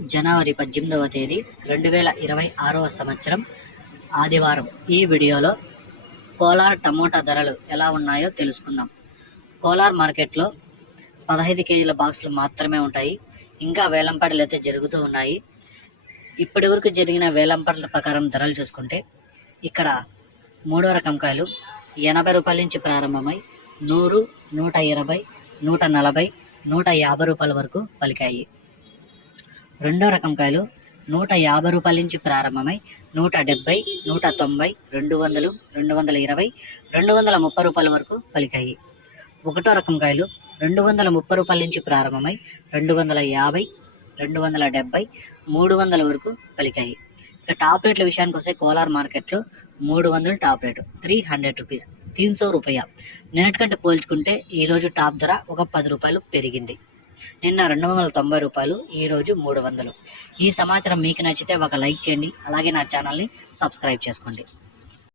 జనవరి పద్దెనిమిదవ తేదీ రెండు వేల ఇరవై ఆరవ సంవత్సరం ఆదివారం. ఈ వీడియోలో కోలార్ టమోటా ధరలు ఎలా ఉన్నాయో తెలుసుకుందాం. కోలార్ మార్కెట్లో పదహైదు కేజీల బాక్సులు మాత్రమే ఉంటాయి. ఇంకా వేలంపాటలు అయితే జరుగుతూ ఉన్నాయి. ఇప్పటి వరకు జరిగిన వేలంపాటల ప్రకారం ధరలు చూసుకుంటే ఇక్కడ మూడో రకం కాయలు ఎనభై రూపాయల నుంచి ప్రారంభమై నూరు నూట ఇరవై నూట నలభై నూట యాభై రూపాయల వరకు పలికాయి. రెండో రకం కాయలు నూట యాభై రూపాయల నుంచి ప్రారంభమై నూట డెబ్బై నూట తొంభై రెండు వందలు రెండు వందల ఇరవై రెండు వందల ముప్పై రూపాయల వరకు పలికాయి. ఒకటో రకం కాయలు రెండు వందల ముప్పై రూపాయల నుంచి ప్రారంభమై రెండు వందల యాభై రెండు వందల డెబ్బై మూడు వందల వరకు పలికాయి. ఇక టాప్ రేట్ల విషయానికి వస్తే కోలార్ మార్కెట్లో మూడు వందలు top rate three hundred rupees తీన్ సో రూపాయ. నిన్నటికంటే పోల్చుకుంటే ఈరోజు టాప్ ధర ఒక పది రూపాయలు పెరిగింది. నిన్న రెండు వందల తొంభై రూపాయలు ఈరోజు మూడు వందలు. ఈ సమాచారం మీకు నచ్చితే ఒక లైక్ చేయండి అలాగే నా ఛానల్ని సబ్స్క్రైబ్ చేసుకోండి.